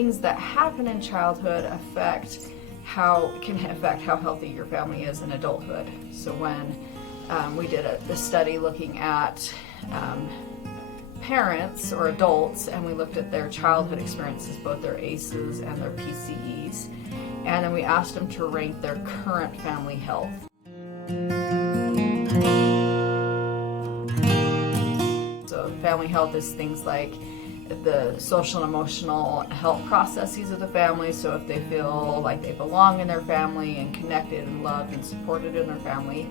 things that happen in childhood can affect how healthy your family is in adulthood. So when we did a study looking at parents or adults, and we looked at their childhood experiences, both their ACEs and their PCEs, and then we asked them to rank their current family health. So family health is things like the social and emotional health processes of the family, so if they feel like they belong in their family and connected and loved and supported in their family.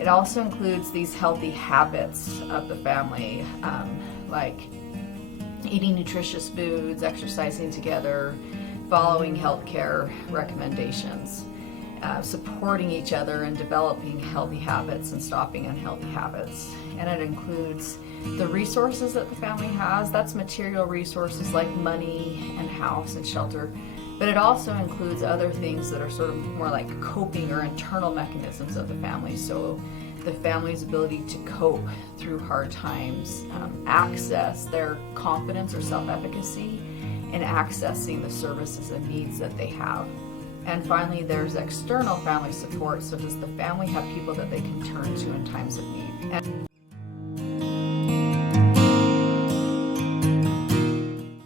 It also includes these healthy habits of the family, like eating nutritious foods, exercising together, following healthcare recommendations, supporting each other and developing healthy habits and stopping unhealthy habits. And it includes the resources that the family has. That's material resources like money and house and shelter. But it also includes other things that are sort of more like coping or internal mechanisms of the family. So the family's ability to cope through hard times, access their confidence or self-efficacy, and accessing the services and needs that they have. And finally, there's external family support. So does the family have people that they can turn to in times of need?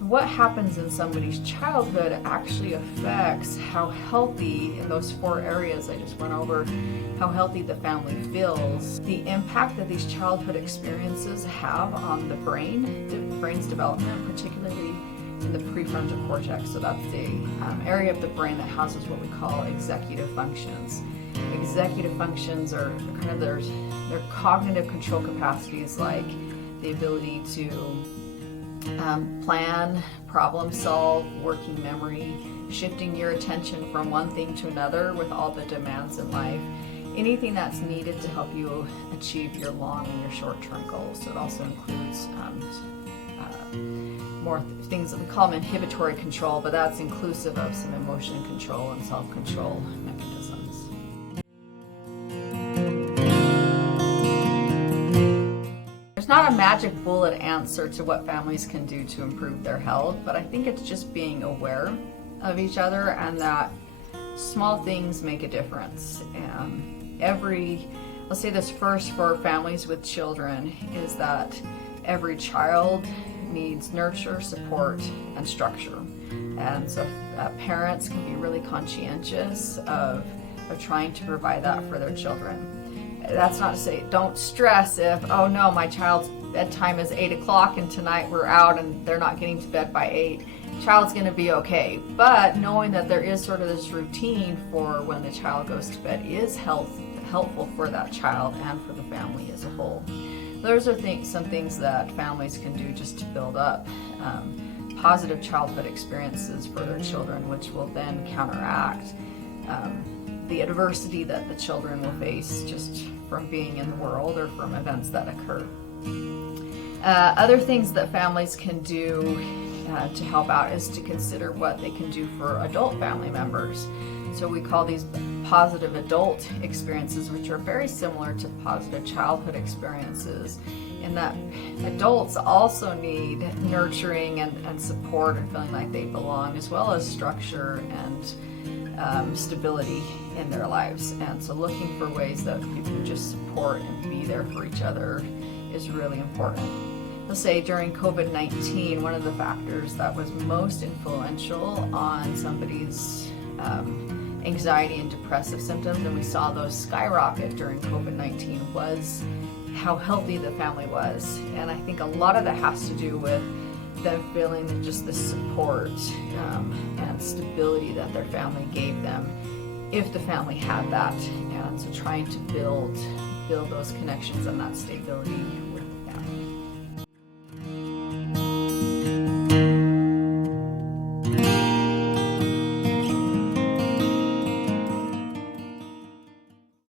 What happens in somebody's childhood actually affects how healthy, in those 4 areas I just went over, how healthy the family feels. The impact that these childhood experiences have on the brain's development, particularly in the prefrontal cortex. So that's the area of the brain that houses what we call executive functions. Executive functions are kind of their cognitive control capacities, like the ability to plan, problem solve, working memory, shifting your attention from one thing to another with all the demands in life, anything that's needed to help you achieve your long and your short-term goals. So it also includes more things that we call them inhibitory control, but that's inclusive of some emotion control and self-control mechanisms. There's not a magic bullet answer to what families can do to improve their health, but I think it's just being aware of each other and that small things make a difference. Let's say this first for families with children, is that every child needs nurture, support, and structure. And so parents can be really conscientious of trying to provide that for their children. That's not to say don't stress if, oh no, my child's bedtime is 8 o'clock and tonight we're out and they're not getting to bed by 8. Child's going to be okay. But knowing that there is sort of this routine for when the child goes to bed is helpful for that child and for the family as a whole. Those are some things that families can do just to build up positive childhood experiences for their children, which will then counteract the adversity that the children will face just from being in the world or from events that occur. Other things that families can do to help out is to consider what they can do for adult family members. So we call these positive adult experiences, which are very similar to positive childhood experiences, in that adults also need nurturing and support and feeling like they belong, as well as structure and stability in their lives. And so looking for ways that you can just support and be there for each other is really important. Let's say during COVID-19, one of the factors that was most influential on somebody's anxiety and depressive symptoms, and we saw those skyrocket during COVID-19, was how healthy the family was. And I think a lot of that has to do with them feeling just the support and stability that their family gave them, if the family had that. And so trying to build those connections and that stability